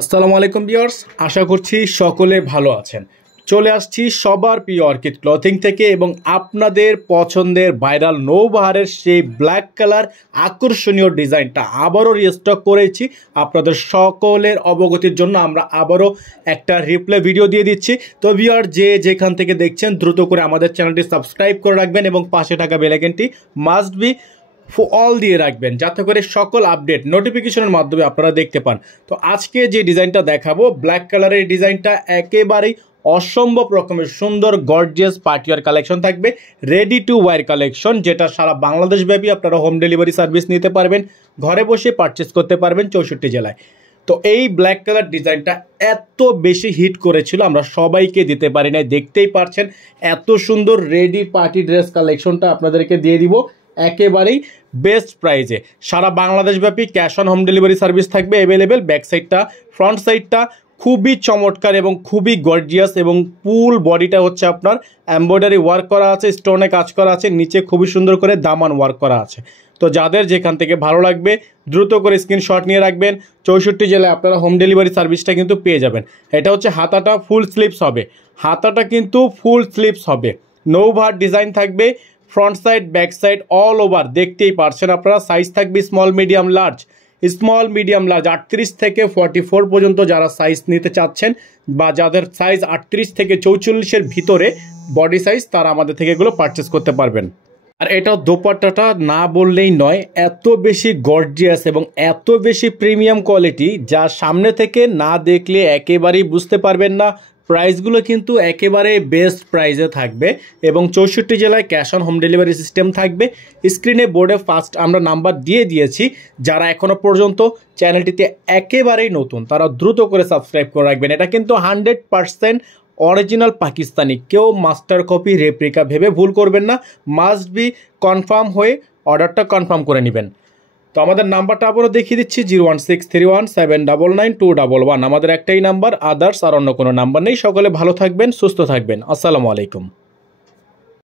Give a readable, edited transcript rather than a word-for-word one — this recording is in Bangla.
আসসালামু আলাইকুম ভিউয়ার্স, আশা করছি সকলে ভালো আছেন। চলে আসছি সবার প্রিয় অর্কিড ক্লথিং থেকে এবং আপনাদের পছন্দের ভাইরাল নৌবাহারের সেই ব্ল্যাক কালার আকর্ষণীয় ডিজাইনটা আবারও রিস্টক করেছি আপনাদের সকলের অবগতির জন্য। আমরা আবারও একটা রিপ্লাই ভিডিও দিয়ে দিচ্ছি। তো ভিউয়ার যে যেখান থেকে দেখছেন দ্রুত করে আমাদের চ্যানেলটি সাবস্ক্রাইব করে রাখবেন এবং পাশে থাকা বেল আইকনটি মাস্ট বি অল দিয়ে রাখবেন যাতে করে সকল আপডেট নোটিফিকেশনের মাধ্যমে আপনারা দেখতে পান। তো আজকে যে ডিজাইনটা দেখাবো ব্ল্যাক কালারের ডিজাইনটা একেবারেই অসম্ভব রকমের সুন্দর গর্জিয়াস পার্টিওয়ার কালেকশন থাকবে, রেডি টু ওয়্যার কালেকশন, যেটা সারা বাংলাদেশ ব্যাপী আপনারা হোম ডেলিভারি সার্ভিস নিতে পারবেন, ঘরে বসে পারচেস করতে পারবেন 64 জেলায়। তো এই ব্ল্যাক কালার ডিজাইনটা এত বেশি হিট করেছিল আমরা সবাইকে দিতে পারি না, দেখতেই পারছেন এত সুন্দর রেডি পার্টি ড্রেস কালেকশনটা আপনাদেরকে দিয়ে দিব একেবারেই বেস্ট প্রাইজে। সারা বাংলাদেশ ব্যাপী cash on home delivery service থাকবে অ্যাভেলেবেল। ব্যাক সাইডটা ফ্রন্ট সাইডটা খুবই চমৎকার এবং খুবই গর্জিয়াস এবং ফুল বডিটা হচ্ছে আপনার এমব্রয়ডারি ওয়ার্ক করা আছে, স্টোনে কাজ করা আছে, নিচে খুবই সুন্দর করে দামান ওয়ার্ক করা আছে। তো যাদের যেখান থেকে ভালো লাগবে দ্রুত করে স্ক্রিনশট নিয়ে রাখবেন। 64 জেলায় আপনারা হোম ডেলিভারি সার্ভিসটা কিন্তু পেয়ে যাবেন। এটা হচ্ছে হাতাটা ফুল স্লিভস হবে, হাতাটা কিন্তু ফুল স্লিভস হবে, নৌভার ডিজাইন থাকবে, front side back side all over দেখতেই পারছেন আপনারা। সাইজ থাকবে small medium large, small medium large 38 থেকে 44 পর্যন্ত যারা সাইজ নিতে চাচ্ছেন বা যাদের সাইজ 38 থেকে 44-এর ভিতরে বডি সাইজ তারা আমাদের থেকে এগুলো পারচেস করতে পারবেন। আর এটা দোপাট্টাটা না বললেই নয়, এত বেশি গর্জিয়াস এবং এত বেশি প্রিমিয়াম কোয়ালিটি যা সামনে থেকে না দেখলে একেবারেই বুঝতে পারবেন না। প্রাইসগুলো কিন্তু একেবারে বেস্ট প্রাইসে থাকবে এবং 64 জেলায় cash on home delivery system থাকবে। স্ক্রিনে বোর্ডে ফার্স্ট আমরা নাম্বার দিয়ে দিয়েছি, যারা এখনও পর্যন্ত চ্যানেলটিতে একেবারেই নতুন তারা দ্রুত করে সাবস্ক্রাইব করে রাখবেন। এটা কিন্তু 100% অরিজিনাল পাকিস্তানি, কেউ মাস্টার কপি রেপ্লিকা ভেবে ভুল করবেন না, মাস্ট বি কনফার্ম হয়ে অর্ডারটা কনফার্ম করে নেবেন। তো আমাদের নাম্বারটা আবারও দেখিয়ে দিচ্ছি 01631799211। আমাদের একটাই নাম্বার, আদার্স আর অন্য কোনো নাম্বার নেই। সকলে ভালো থাকবেন, সুস্থ থাকবেন। আসসালামু আলাইকুম।